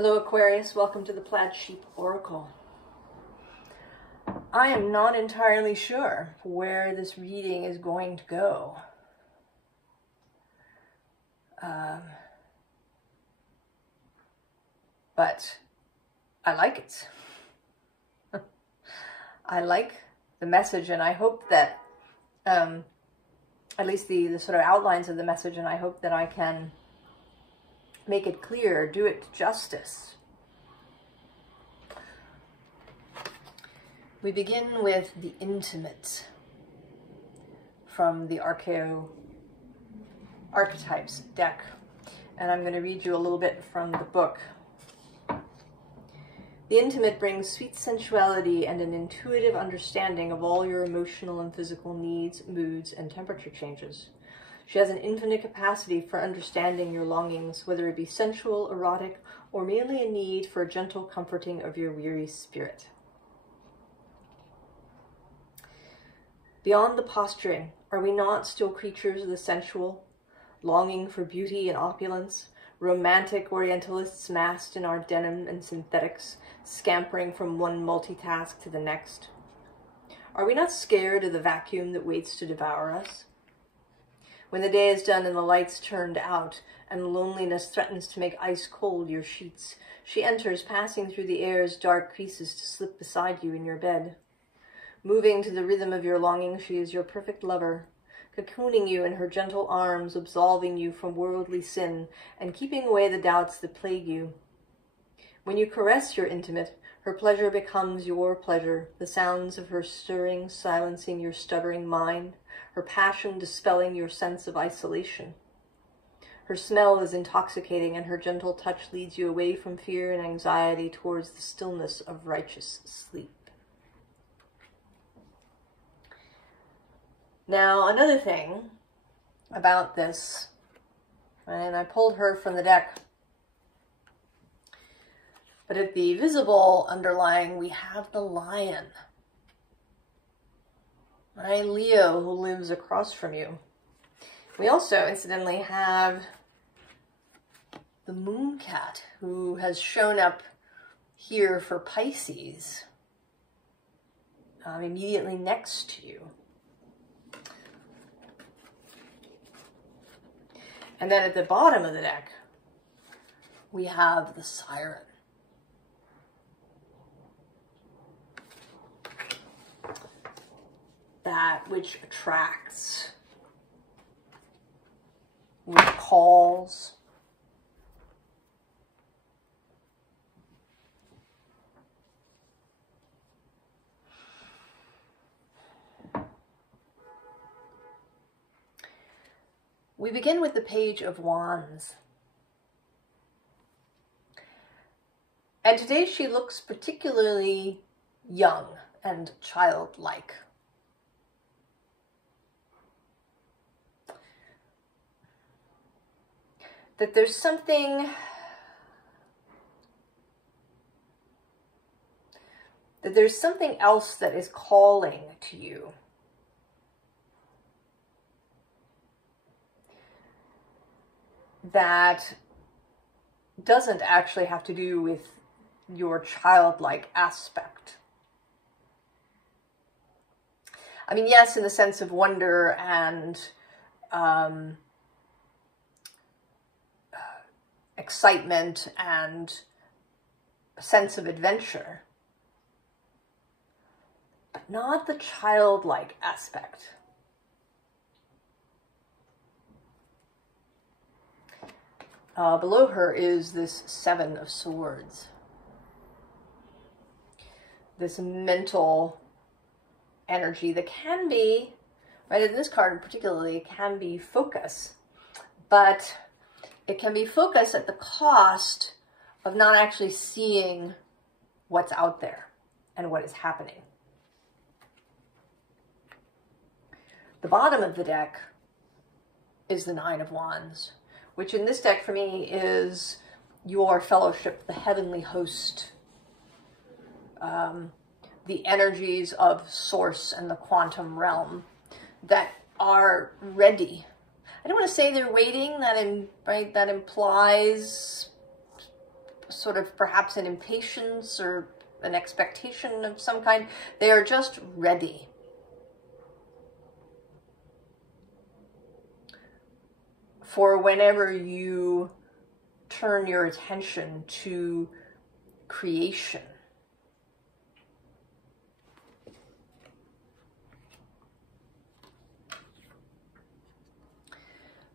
Hello Aquarius, welcome to the Plaid Sheep Oracle. I am not entirely sure where this reading is going to go. But I like it. I like the message, and I hope that, at least the sort of outlines of the message, and I hope that I can make it clear, do it justice. We begin with the intimate from the archeo archetypes deck, and I'm going to read you a little bit from the book. The intimate brings sweet sensuality and an intuitive understanding of all your emotional and physical needs, moods, and temperature changes. She has an infinite capacity for understanding your longings, whether it be sensual, erotic, or merely a need for a gentle comforting of your weary spirit. Beyond the posturing, are we not still creatures of the sensual, longing for beauty and opulence, romantic orientalists masked in our denim and synthetics, scampering from one multitask to the next? Are we not scared of the vacuum that waits to devour us? When the day is done and the lights turned out, and loneliness threatens to make ice cold your sheets, she enters, passing through the air's dark creases to slip beside you in your bed. Moving to the rhythm of your longing, she is your perfect lover, cocooning you in her gentle arms, absolving you from worldly sin, and keeping away the doubts that plague you. When you caress your intimate, her pleasure becomes your pleasure, the sounds of her stirring silencing your stuttering mind, her passion dispelling your sense of isolation. Her smell is intoxicating, and her gentle touch leads you away from fear and anxiety towards the stillness of righteous sleep. Now, another thing about this, and I pulled her from the deck, but at the visible underlying, we have the lion. Right, Leo, who lives across from you. We also, incidentally, have the moon cat, who has shown up here for Pisces, immediately next to you. And then at the bottom of the deck, we have the siren. That which attracts, which calls. We begin with the Page of Wands. And today she looks particularly young and childlike. That there's something else that is calling to you. That doesn't actually have to do with your childlike aspect. I mean, yes, in the sense of wonder and excitement and a sense of adventure, but not the childlike aspect. Below her is this Seven of Swords. This mental energy that can be, right, in this card particularly, can be focus, but it can be focus at the cost of not actually seeing what's out there and what is happening. The bottom of the deck is the Nine of Wands, which in this deck for me is your fellowship, the heavenly host, the energies of source and the quantum realm that are ready. I don't want to say they're waiting, that implies sort of perhaps an impatience or an expectation of some kind. They are just ready. For whenever you turn your attention to creation.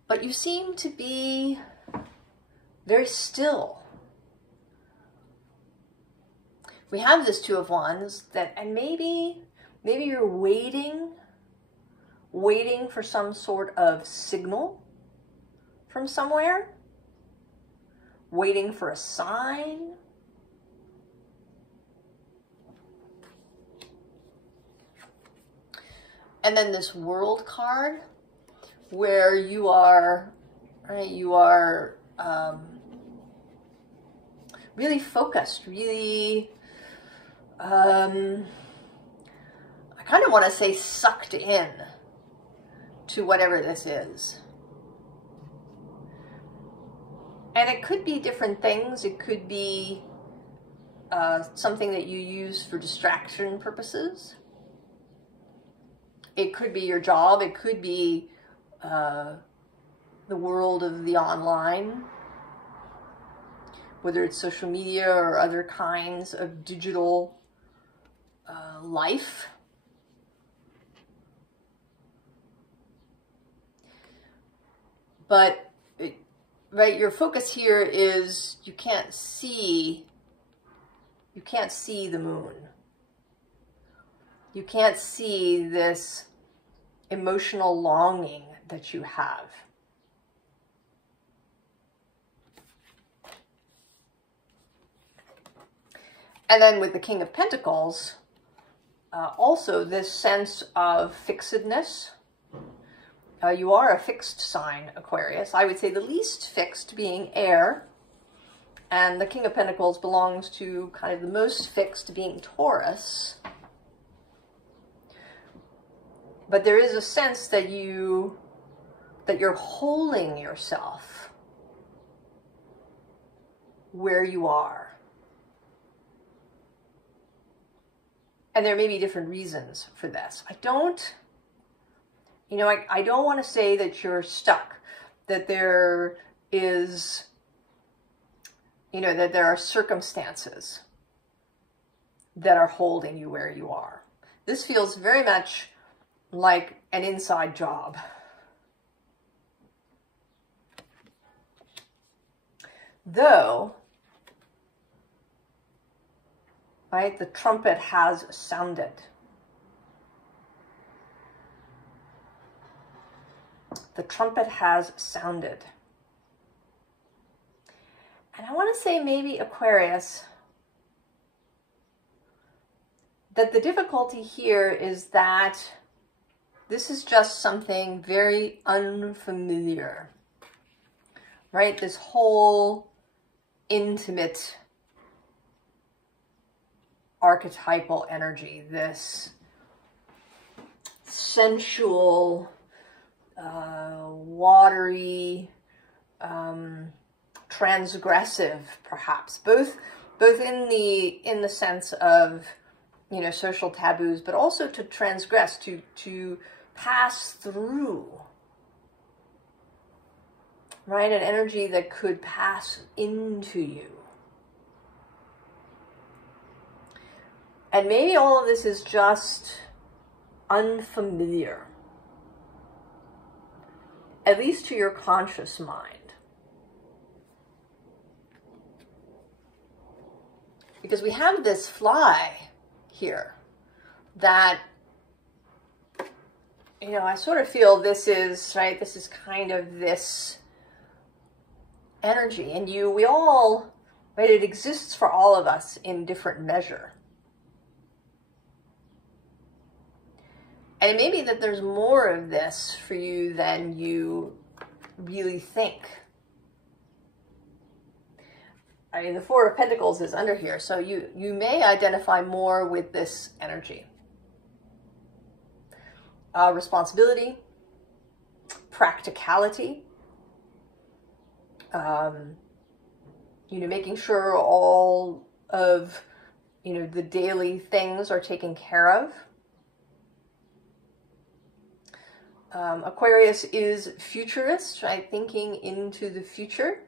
But you seem to be very still. We have this Two of Wands and maybe you're waiting for some sort of signal from somewhere, waiting for a sign. And then this World card, where you are really focused, really, I kind of want to say sucked in to whatever this is. And it could be different things. It could be something that you use for distraction purposes. It could be your job. It could be the world of the online, whether it's social media or other kinds of digital life. But, right, your focus here is you can't see the moon. You can't see this emotional longing that you have. And then with the King of Pentacles, also this sense of fixedness. You are a fixed sign, Aquarius. I would say the least fixed being air. And the King of Pentacles belongs to kind of the most fixed being Taurus. But there is a sense that you're holding yourself where you are. And there may be different reasons for this. I don't want to say that you're stuck, that there is, that there are circumstances that are holding you where you are. This feels very much like an inside job. Though, right, the trumpet has sounded. The trumpet has sounded. And I want to say maybe, Aquarius, that the difficulty here is that this is just something very unfamiliar, right? This whole intimate archetypal energy, this sensual, watery, transgressive, perhaps, both in the sense of, social taboos, but also to transgress, to pass through, right? An energy that could pass into you. And maybe all of this is just unfamiliar, at least to your conscious mind. Because we have this fly here that, I sort of feel this is, right, this is kind of this energy. And we all, right, it exists for all of us in different measure. And it may be that there's more of this for you than you really think. I mean, the Four of Pentacles is under here, so you may identify more with this energy. Responsibility, practicality, you know, making sure all of, you know, the daily things are taken care of. Aquarius is futurist, right? Thinking into the future.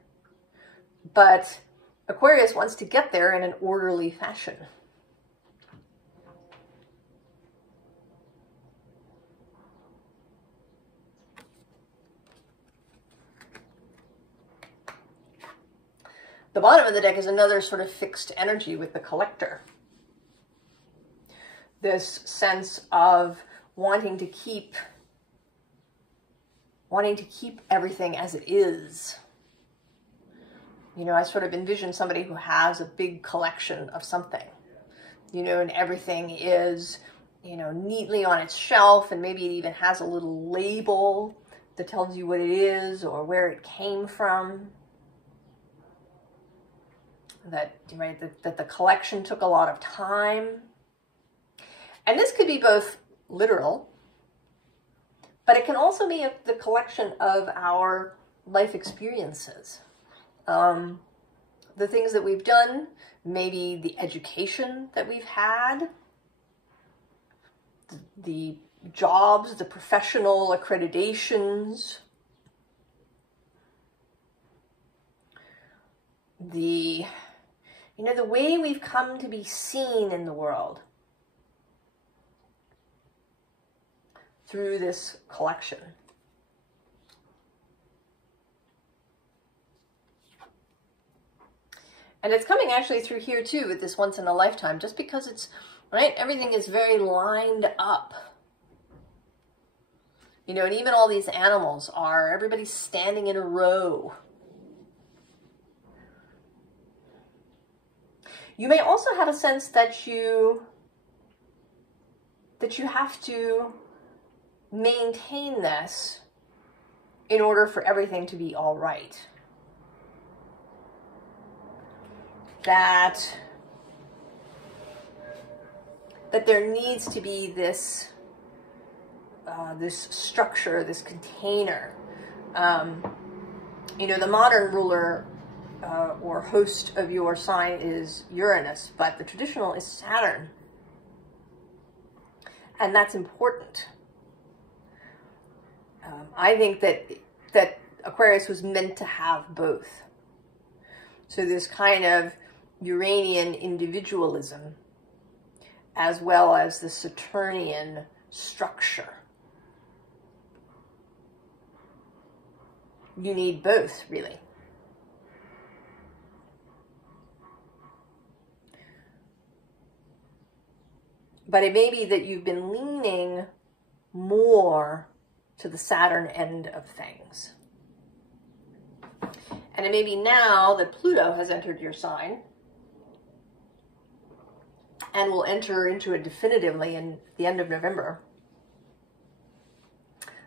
But Aquarius wants to get there in an orderly fashion. The bottom of the deck is another sort of fixed energy with the Collector. This sense of wanting to keep everything as it is. You know, I sort of envision somebody who has a big collection of something, you know, and everything is, you know, neatly on its shelf, and maybe it even has a little label that tells you what it is or where it came from. That, right, that the collection took a lot of time. And this could be both literal, but it can also be the collection of our life experiences. The things that we've done, maybe the education that we've had, the jobs, the professional accreditations, the way we've come to be seen in the world through this collection. And it's coming actually through here too with this once in a lifetime, just because it's, right, everything is very lined up. You know, and even all these animals are, everybody's standing in a row. You may also have a sense that you have to maintain this in order for everything to be all right. That there needs to be this this structure, this container. You know, the modern ruler or host of your sign is Uranus, but the traditional is Saturn. And that's important. I think that Aquarius was meant to have both. So this kind of Uranian individualism, as well as the Saturnian structure. You need both, really. But it may be that you've been leaning more to the Saturn end of things. And it may be now that Pluto has entered your sign and will enter into it definitively in the end of November,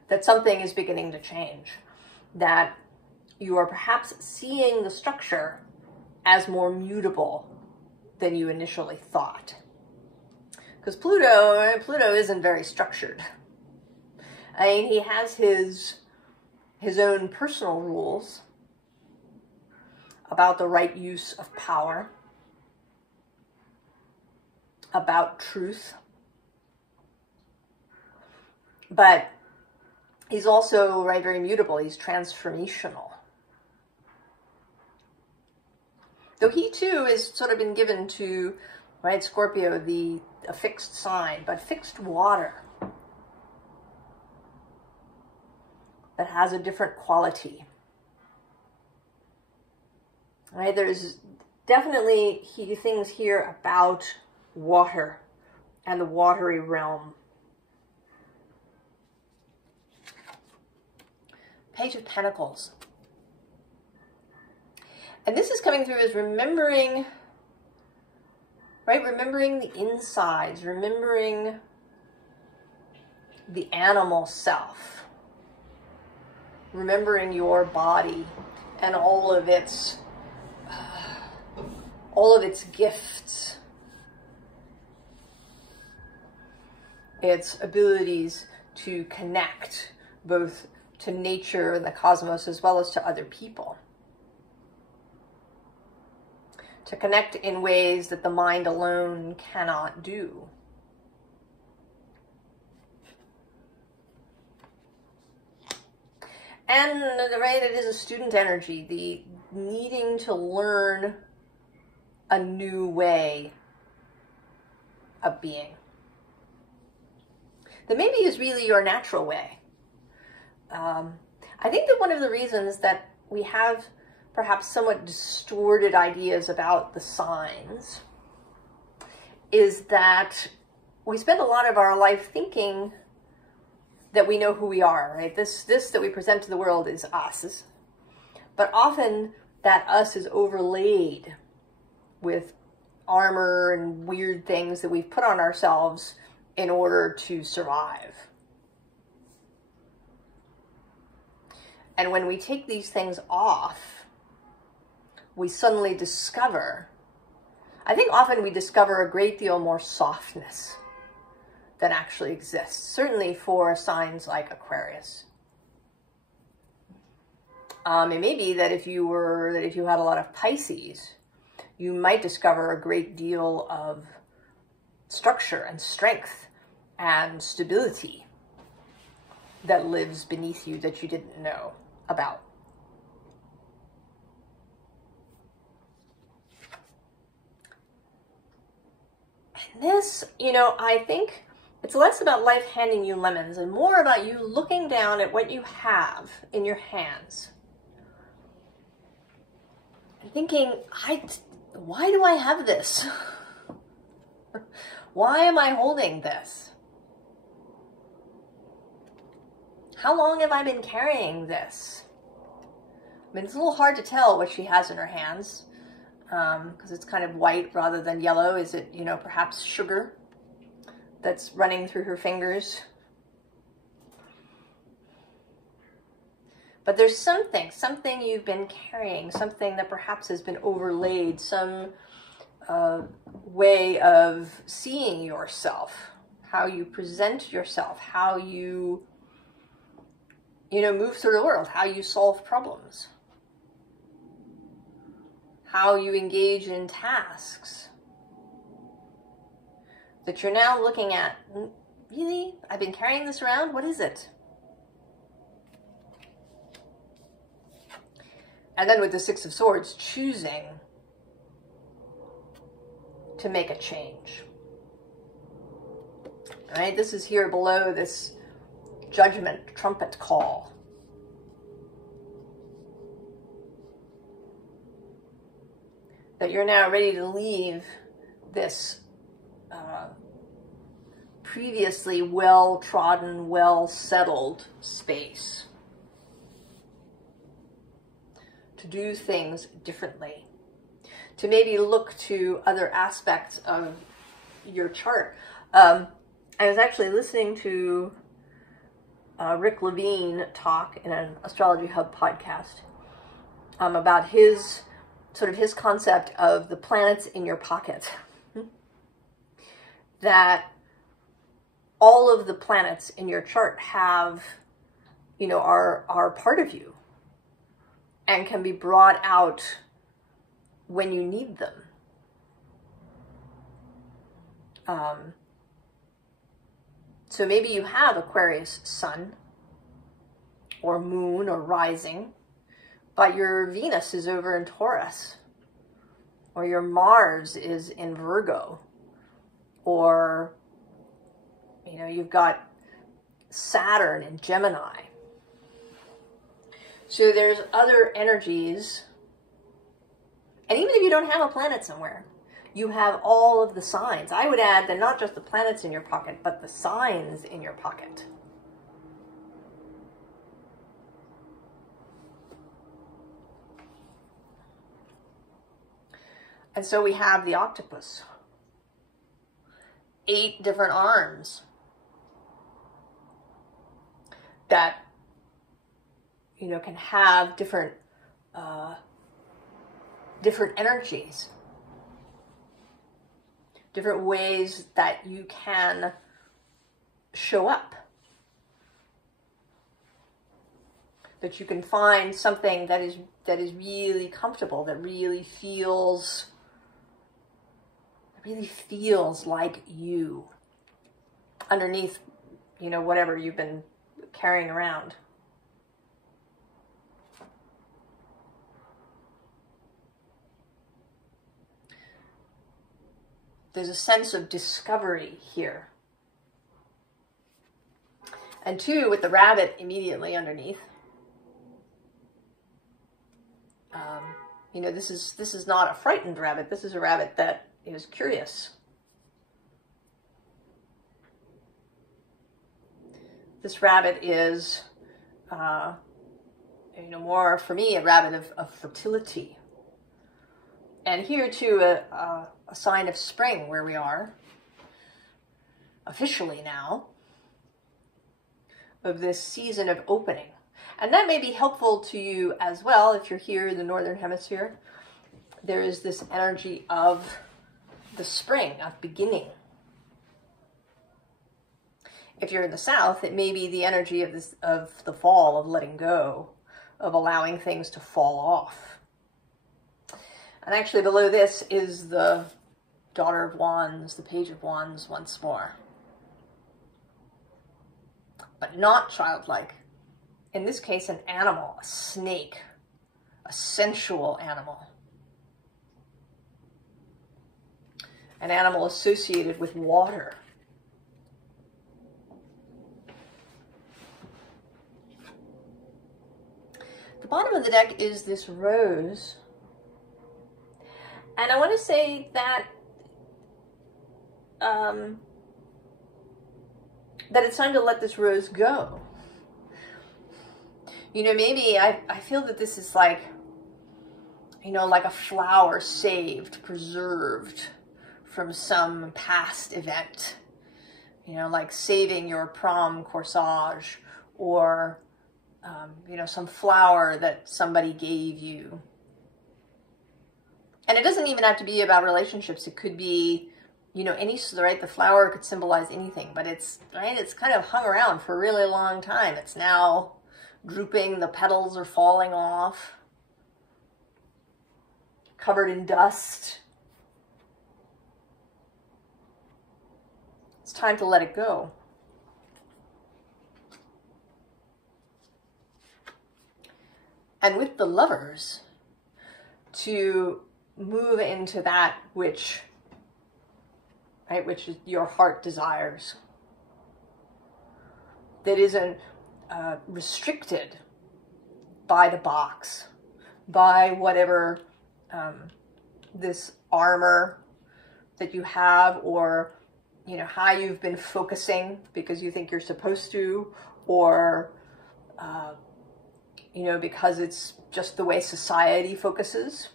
that something is beginning to change. That you are perhaps seeing the structure as more mutable than you initially thought. Because Pluto isn't very structured. I mean, he has his own personal rules about the right use of power, about truth. But he's also, right, very mutable. He's transformational. Though he too is sort of been given to, right, Scorpio, a fixed sign, but fixed water that has a different quality. Right, there's definitely things here about water and the watery realm. Page of Pentacles. And this is coming through as remembering, right? Remembering the insides, remembering the animal self, remembering your body and all of its gifts, its abilities to connect both to nature and the cosmos as well as to other people. to connect in ways that the mind alone cannot do. And right, it is a student energy, the needing to learn a new way of being that maybe is really your natural way. I think that one of the reasons that we have perhaps somewhat distorted ideas about the signs is that we spend a lot of our life thinking that we know who we are, right? This that we present to the world is us. But often that us is overlaid with armor and weird things that we've put on ourselves in order to survive. And when we take these things off, we suddenly discover, I think often we discover a great deal more softness that actually exists, certainly for signs like Aquarius. It may be that if you had a lot of Pisces, you might discover a great deal of structure and strength and stability that lives beneath you that you didn't know about. And this, I think it's less about life handing you lemons and more about you looking down at what you have in your hands and thinking, why do I have this? Why am I holding this? How long have I been carrying this? I mean, it's a little hard to tell what she has in her hands because it's kind of white rather than yellow. Is it, perhaps sugar that's running through her fingers? But there's something you've been carrying, something that perhaps has been overlaid, some way of seeing yourself, how you present yourself, how you, move through the world, how you solve problems, how you engage in tasks that you're now looking at. Really? I've been carrying this around? What is it? And then with the Six of Swords, choosing to make a change. All right, this is here below this judgment trumpet call. That you're now ready to leave this previously well-trodden, well-settled space. To do things differently. To maybe look to other aspects of your chart. I was actually listening to Rick Levine talk in an Astrology Hub podcast about his concept of the planets in your pocket. That all of the planets in your chart have, are part of you and can be brought out when you need them. So maybe you have Aquarius sun or moon or rising, but your Venus is over in Taurus, or your Mars is in Virgo, or, you've got Saturn in Gemini. So there's other energies, and even if you don't have a planet somewhere, you have all of the signs. I would add that not just the planets in your pocket, but the signs in your pocket. And so we have the octopus. 8 different arms that, can have different energies, different ways that you can show up, that you can find something that is really comfortable, that really feels It really feels like you underneath, you know, whatever you've been carrying around. There's a sense of discovery here. And two, with the rabbit immediately underneath. You know, this is not a frightened rabbit. This is a rabbit that is curious. This rabbit is, you know, more for me a rabbit of fertility. And here too, a sign of spring where we are, officially now, of this season of opening. And that may be helpful to you as well if you're here in the Northern Hemisphere. There is this energy of the spring, of beginning. If you're in the South, it may be the energy of the fall, of letting go, of allowing things to fall off. And actually below this is the Daughter of Wands, the Page of Wands once more. But not childlike. In this case, an animal, a snake, a sensual animal. An animal associated with water. The bottom of the deck is this rose. And I want to say that that it's time to let this rose go. You know, maybe I feel that this is like, you know, like a flower saved, preserved from some past event. You know, like saving your prom corsage, or, you know, some flower that somebody gave you. And it doesn't even have to be about relationships. It could be, you know, right? The flower could symbolize anything, but it's, right? It's kind of hung around for a really long time. It's now drooping, the petals are falling off, covered in dust. It's time to let it go. And with the Lovers, to move into that which, right, which your heart desires, that isn't restricted by the box, by whatever this armor that you have, or, you know, how you've been focusing because you think you're supposed to, or, you know, because it's just the way society focuses.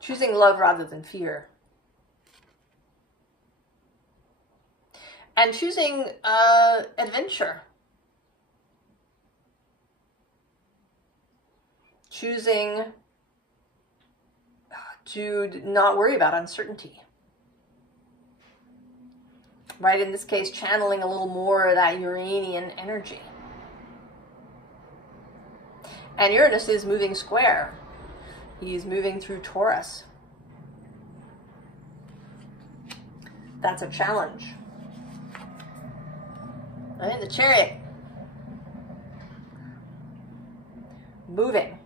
Choosing love rather than fear. And choosing adventure. Choosing to not worry about uncertainty. Right, in this case, channeling a little more of that Uranian energy. And Uranus is moving square. He's moving through Taurus. That's a challenge. Right, the Chariot. Moving.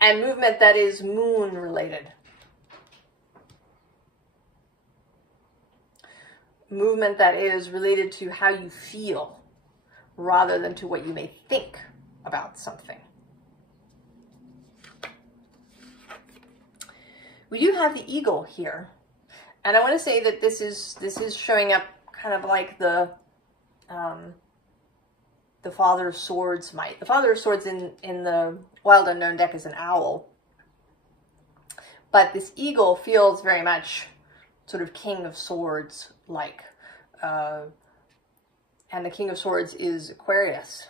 And movement that is moon related. Movement that is related to how you feel rather than to what you may think about something. We do have the Eagle here. And I want to say that this is showing up kind of like the Father of Swords might. The Father of Swords in the Wild Unknown deck is an owl. But this eagle feels very much sort of King of Swords like. And the King of Swords is Aquarius.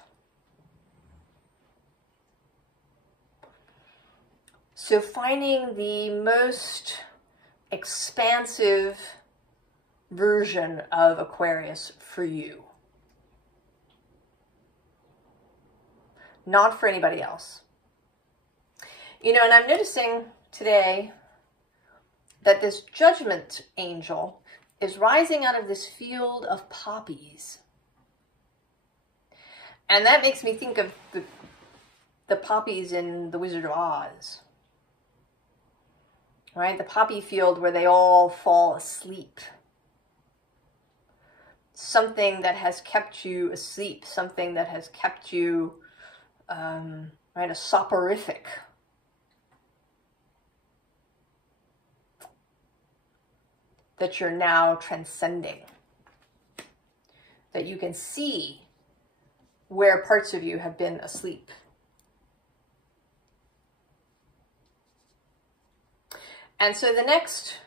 So finding the most expansive version of Aquarius for you. not for anybody else. You know, and I'm noticing today that this judgment angel is rising out of this field of poppies. And that makes me think of the poppies in The Wizard of Oz. Right? The poppy field where they all fall asleep. Something that has kept you asleep. Something that has kept you, right, a soporific. That you're now transcending. That you can see where parts of you have been asleep. And so the next,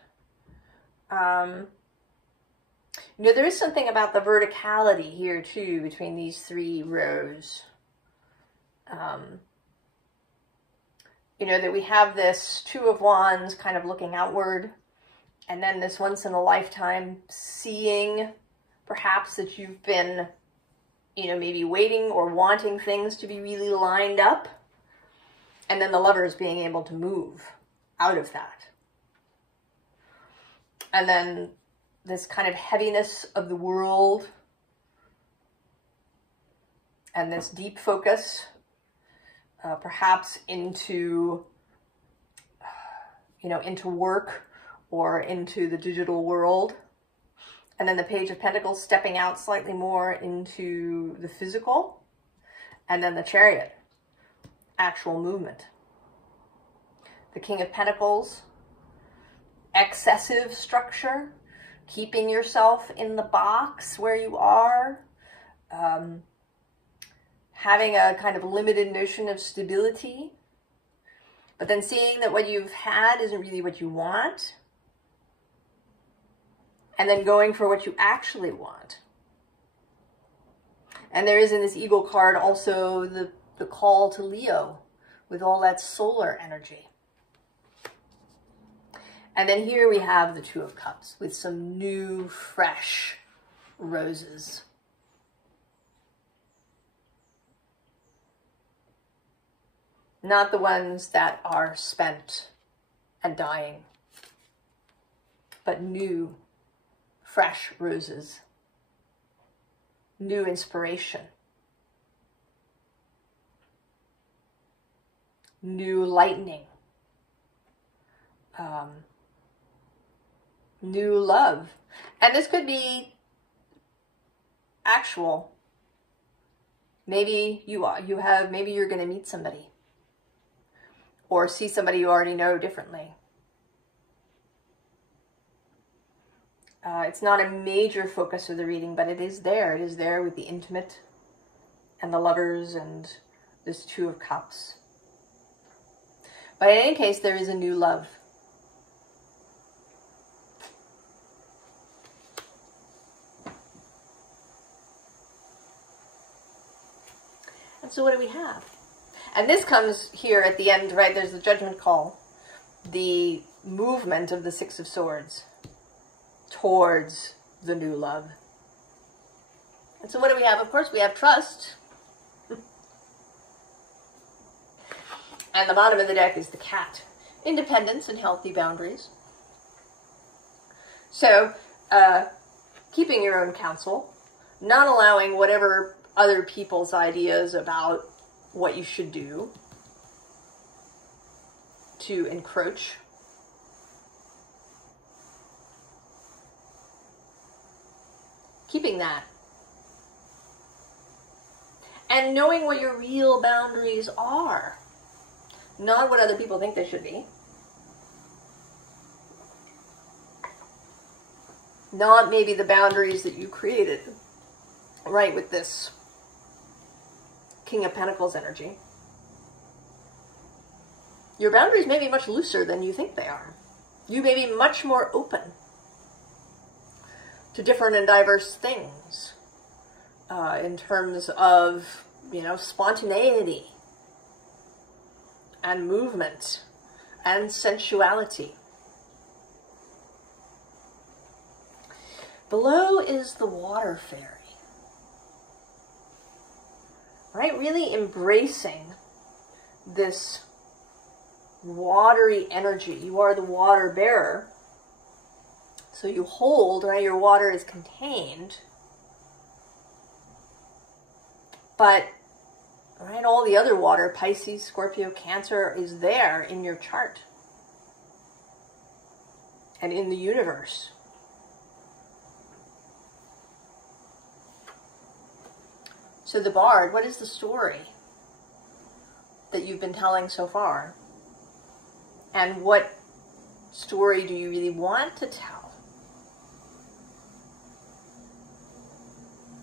you know, there is something about the verticality here too, between these three rows. You know, that we have this Two of Wands kind of looking outward, and then this once in a lifetime seeing perhaps that you've been, you know, maybe waiting or wanting things to be really lined up, and then the Lovers being able to move out of that. And then this kind of heaviness of the world and this deep focus, perhaps into, you know, into work or into the digital world. And then the Page of Pentacles stepping out slightly more into the physical. And then the Chariot, actual movement. The King of Pentacles, excessive structure, keeping yourself in the box where you are, having a kind of limited notion of stability, but then seeing that what you've had isn't really what you want, and then going for what you actually want. And there is in this Eagle card also the call to Leo with all that solar energy. And then here we have the Two of Cups with some new, fresh roses. Not the ones that are spent and dying, but new, fresh roses. New inspiration. New lightning. New love. And this could be actual. Maybe maybe you're going to meet somebody or see somebody you already know differently. It's not a major focus of the reading, but it is there. It is there with the intimate and the Lovers and this Two of Cups. But in any case, there is a new love. And so what do we have? And this comes here at the end, right? There's the Judgment Call. The movement of the Six of Swords towards the new love. And so what do we have? Of course, we have trust. And the bottom of the deck is the Cat. Independence and healthy boundaries. So, keeping your own counsel, not allowing whatever other people's ideas about what you should do to encroach. Keeping that. And knowing what your real boundaries are. Not what other people think they should be. Not maybe the boundaries that you created, right, with this King of Pentacles energy. Your boundaries may be much looser than you think they are. You may be much more open to different and diverse things in terms of, you know, spontaneity and movement and sensuality. Below is the Water Fairy. right? Really embracing this watery energy. You are the water bearer. So you hold, right? Your water is contained. But, right, all the other water, Pisces, Scorpio, Cancer, is there in your chart. And in the universe. So the Bard, what is the story that you've been telling so far? And what story do you really want to tell?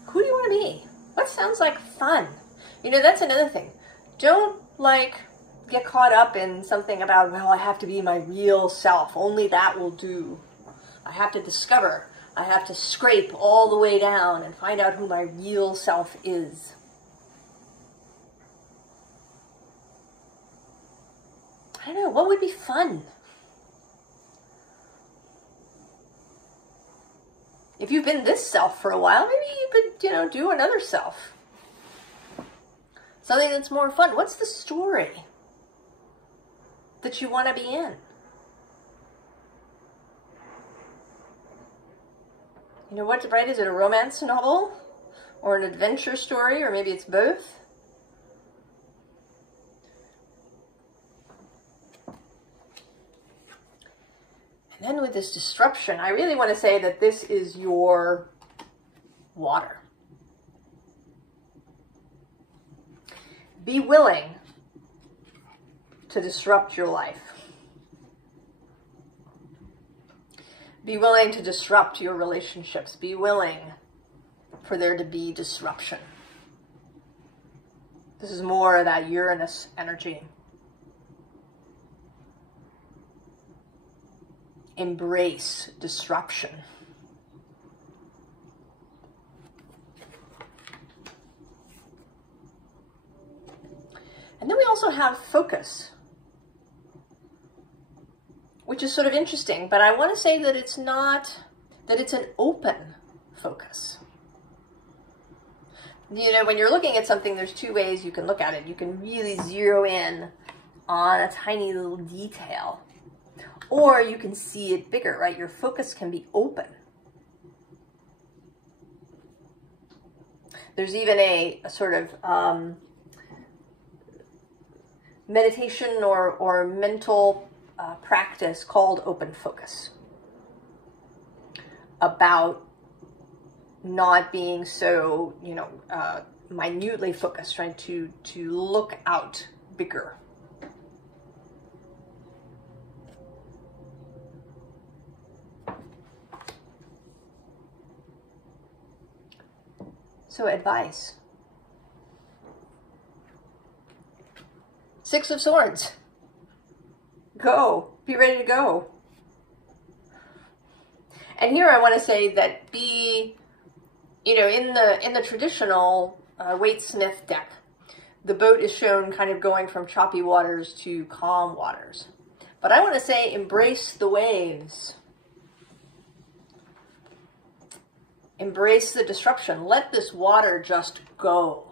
Who do you want to be? What sounds like fun? You know, that's another thing. Don't get caught up in something about, well, I have to be my real self. Only that will do. I have to discover. I have to scrape all the way down and find out who my real self is. I don't know, what would be fun? If you've been this self for a while, maybe you could, you know, do another self. Something that's more fun. What's the story that you want to be in? You know what, right? Is it a romance novel? Or an adventure story? Or maybe it's both? And then with this disruption, I really want to say that this is your water. Be willing to disrupt your life. Be willing to disrupt your relationships. Be willing for there to be disruption. This is more of that Uranus energy. Embrace disruption. And then we also have focus, which is sort of interesting, but I want to say that it's not, that it's an open focus. You know, when you're looking at something, there's two ways you can look at it. You can really zero in on a tiny little detail, or you can see it bigger, right? Your focus can be open. There's even a sort of meditation or mental practice called open focus, about not being so, you know, minutely focused, trying to look out bigger. So advice. Six of Swords. Go. Be ready to go. And here I want to say that be, you know, in the traditional Waite-Smith deck, the boat is shown kind of going from choppy waters to calm waters. But I want to say embrace the waves. Embrace the disruption. Let this water just go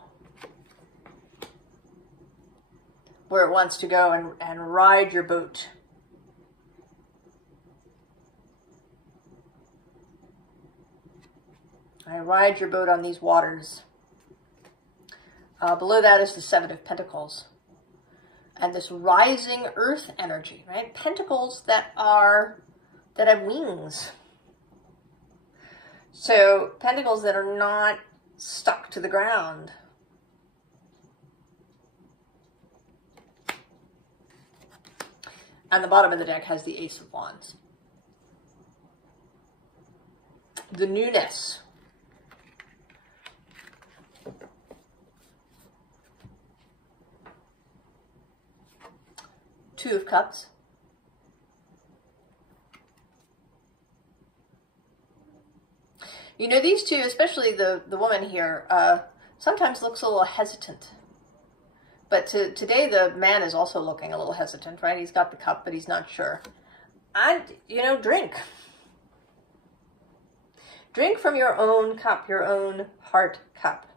where it wants to go, and ride your boat. I ride your boat on these waters. Below that is the Seven of Pentacles. And this rising earth energy, right? Pentacles that have wings. So pentacles that are not stuck to the ground. And the bottom of the deck has the Ace of Wands. The newness. Two of Cups. You know, these two, especially the woman here, sometimes looks a little hesitant. But today the man is also looking a little hesitant, right? He's got the cup, but he's not sure. And, you know, drink. Drink from your own cup, your own heart cup.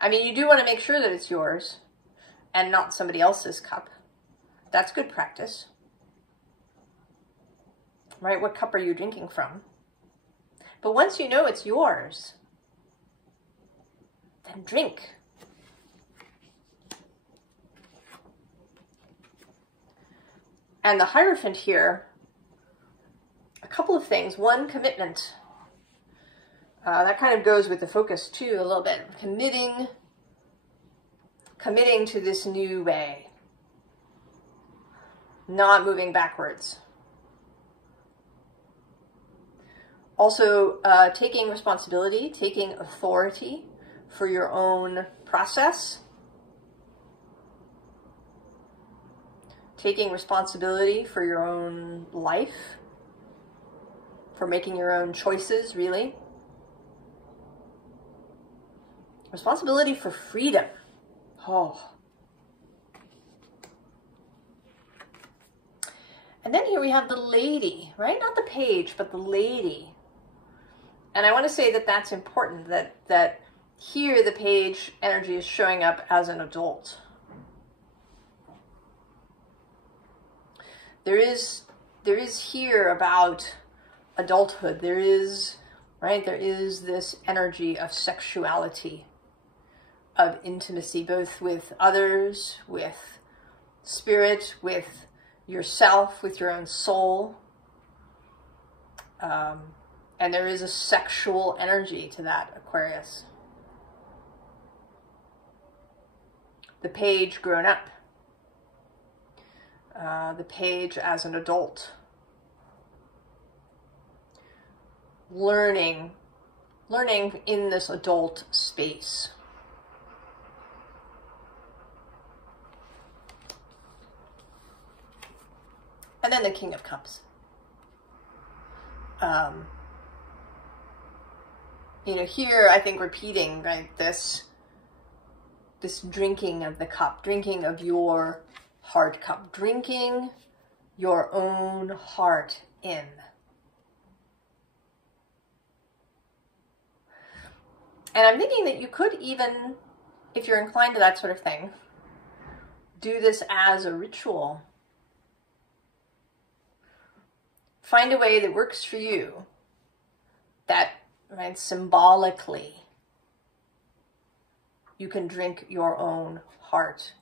I mean, you do want to make sure that it's yours and not somebody else's cup. That's good practice. Right? What cup are you drinking from? But once you know it's yours, then drink. And the Hierophant here, a couple of things. One, commitment. That kind of goes with the focus too, a little bit. Committing to this new way. Not moving backwards. Also, taking responsibility, taking authority for your own process. Taking responsibility for your own life. For making your own choices, really. Responsibility for freedom. Oh. And then here we have the Lady, right? Not the Page, but the Lady. And I want to say that that's important, that here the Page energy is showing up as an adult. There is here about adulthood. There is, right? There is this energy of sexuality, of intimacy, both with others, with spirit, with yourself, with your own soul. And there is a sexual energy to that, Aquarius. The Page grown up. The Page as an adult. Learning in this adult space. And then the King of Cups. You know, here I think repeating, right, this drinking of the cup, drinking of your heart cup, drinking your own heart in. And I'm thinking that you could even, if you're inclined to that sort of thing, do this as a ritual. Find a way that works for you, that, right, symbolically you can drink your own heart.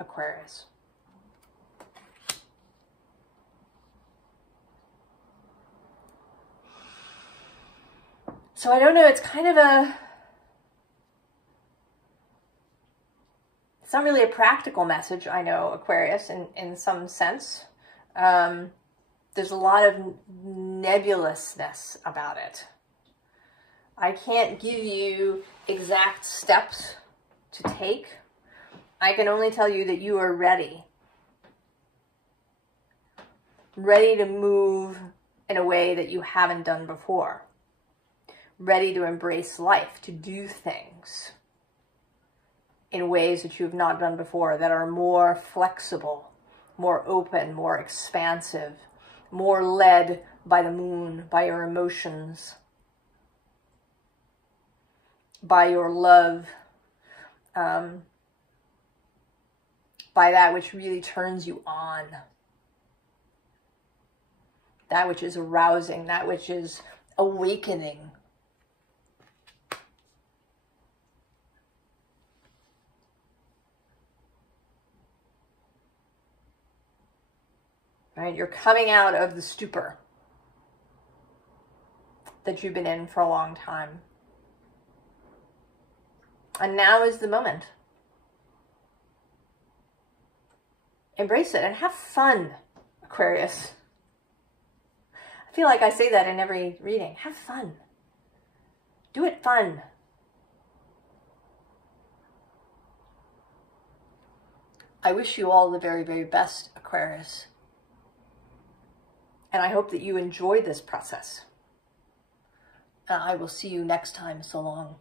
Aquarius. So I don't know, it's kind of it's not really a practical message, I know, Aquarius, in some sense. There's a lot of nebulousness about it. I can't give you exact steps to take. I can only tell you that you are ready. Ready to move in a way that you haven't done before. Ready to embrace life, to do things in ways that you have not done before, that are more flexible, more open, more expansive, more led by the moon, by your emotions, by your love, by that which really turns you on, that which is arousing, that which is awakening. Right? You're coming out of the stupor that you've been in for a long time. And now is the moment. Embrace it and have fun, Aquarius. I feel like I say that in every reading. Have fun. Do it fun. I wish you all the very, very best, Aquarius. And I hope that you enjoy this process. I will see you next time. So long.